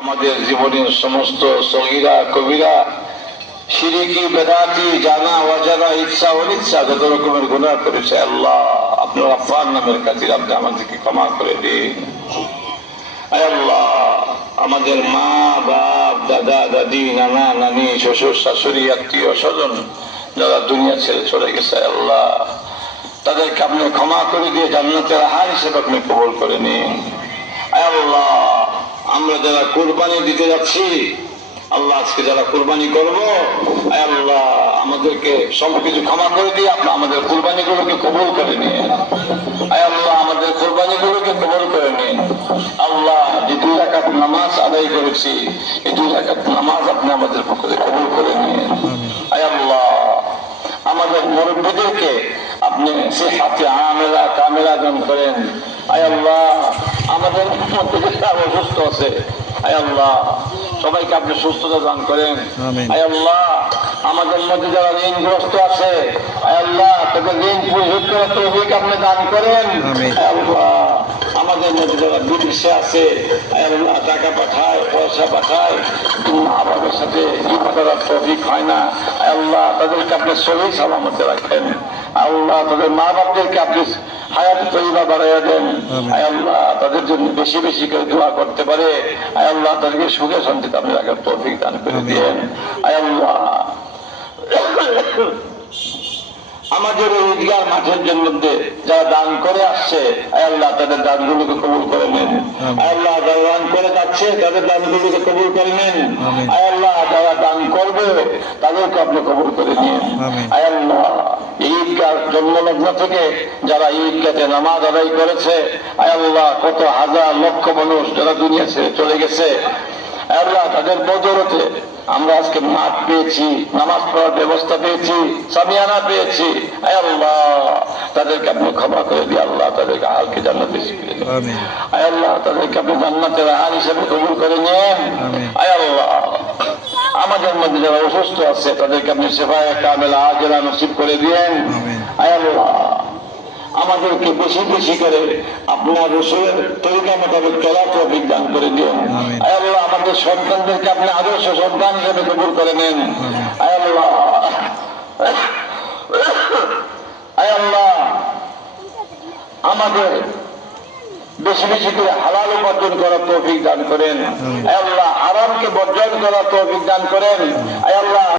আমাদের জীবনের সমস্ত সগীরা কবিরা শিরকি বেদাতি জানা অজানা ইচ্ছা অনিচ্ছা যত রকমের গুনাহ করেছে আল্লাহ আপনার আফার নামের খাতিরে আপনি আমাদেরকে ক্ষমা করে দিন। আয় আল্লাহ, আমাদের মা বাপ দাদা দাদি নানা নানি শ্বশুর শাশুড়ি আত্মীয় স্বজন যারা দুনিয়া ছেড়ে চলে গেছে আল্লাহ তাদেরকে আপনি ক্ষমা করে দিয়ে জান্নাতের আহার হিসেবে আপনি কবুল করে নিন। আয় আল্লাহ, আমরা যারা কুরবানি দিতে যাচ্ছি আল্লাহ আজকে যারা কুরবানি করবো আয় আল্লাহ আমাদেরকে সবকিছু ক্ষমা করে দিয়ে আপনি আমাদের কুরবানি গুলোকে কবুল করে নিন। আয় আল্লাহ, আমাদের কুরবানি গুলোকে কবুল করে নিন। আল্লাহ, যে 2 রাকাত নামাজ আদায় করেছি এই 2 রাকাত নামাজ আপনি আমাদের পক্ষে কবুল করে নিন। আয় আল্লাহ, আমাদের মুরব্বীদেরকে আপনি সিহাতে আমেলা কামেলা দান করেন। আয় আল্লাহ, আমাদের মধ্যে যারা অসুস্থ আছে আয় আল্লাহ সবাইকে আপনি সুস্থতা দান করেন। আয় আল্লাহ, আমাদের মধ্যে যারা ঋণগ্রস্ত আছে আয় আল্লাহ তাদের ঋণ পরিশোধ করার তৌফিক আপনি দান করেন। আয় আল্লাহ, আমাদের মধ্যে যারা বিদেশে আছে আয় আল্লাহ টাকা পাঠায় পয়সা পাঠায় মা বাবার সাথে জীবন করার তৌফিক হয় না আয় আল্লাহ তাদেরকে আপনি সহি সালামতে রাখেন। আল্লাহ, তাদের মা বাপদেরকে আপনি হায়াত তৈবা বাড়াইয়া দেন। আয় আল্লাহ, তাদের জন্য বেশি বেশি করে দোয়া করতে পারে আয় আল্লাহ তাদেরকে সুখে শান্তিতে আপনি রাখার তৌফিক দান করে দিয়েন। আয় আল্লাহ, আমাদের রোজগার মাঠের জন্য যারা দান করে আসছে আয় আল্লাহ তাদের দানগুলোকে কবুল করে নেন। আয় আল্লাহ, যারা দান করে যাচ্ছে তাদের দানগুলোকে কবুল করে নেন। আয় আল্লাহ, যারা দান করবে তাদেরকে আপনি কবুল করে নিন। আয় আল্লাহ, ঈদগাহ জন্মলগ্ন থেকে যারা ঈদগাহে নামাজ আদায় করেছে আয় আল্লাহ কত হাজার লক্ষ মানুষ যারা দুনিয়া ছেড়ে চলে গেছে আয় আল্লাহ তাদের বদৌলতে আমরা আজকে মাঠ পেয়েছি, নামাজ পড়ার ব্যবস্থা পেয়েছি, সামিয়ানা পেয়েছি। আয় আল্লাহ, তাদেরকে আপনি ক্ষমা করে দিয়ে আল্লাহ তাদেরকে হালকে জান্নাতে শিখিয়ে দেন। আয় আল্লাহ, তাদেরকে আপনি জান্নাতের আহার হিসেবে কবুল করে নেন। আয় আল্লাহ, আমাদের মধ্যে যারা অসুস্থ আছে তাদেরকে আপনি সেফায়ে কামেলা আজেলা নসিব করে দিয়েন। আয় আল্লাহ, আমাদেরকে বেশি বেশি করে আপনার রসুলের তরিকা মোতাবেক চলার তৌফিক দান করে দিন। আয় আল্লাহ, আমাদের সন্তানদেরকে আপনি আদর্শ সন্তান হিসেবে কবুল করে নেন। আয় আল্লাহ, আয় আল্লাহ, আমাদের বেশি বেশি করে হালাল উপার্জন করার তৌফিক দান করেন। আয় আল্লাহ, হারামকে বর্জন করার তৌফিক দান করেন। আয় আল্লাহ,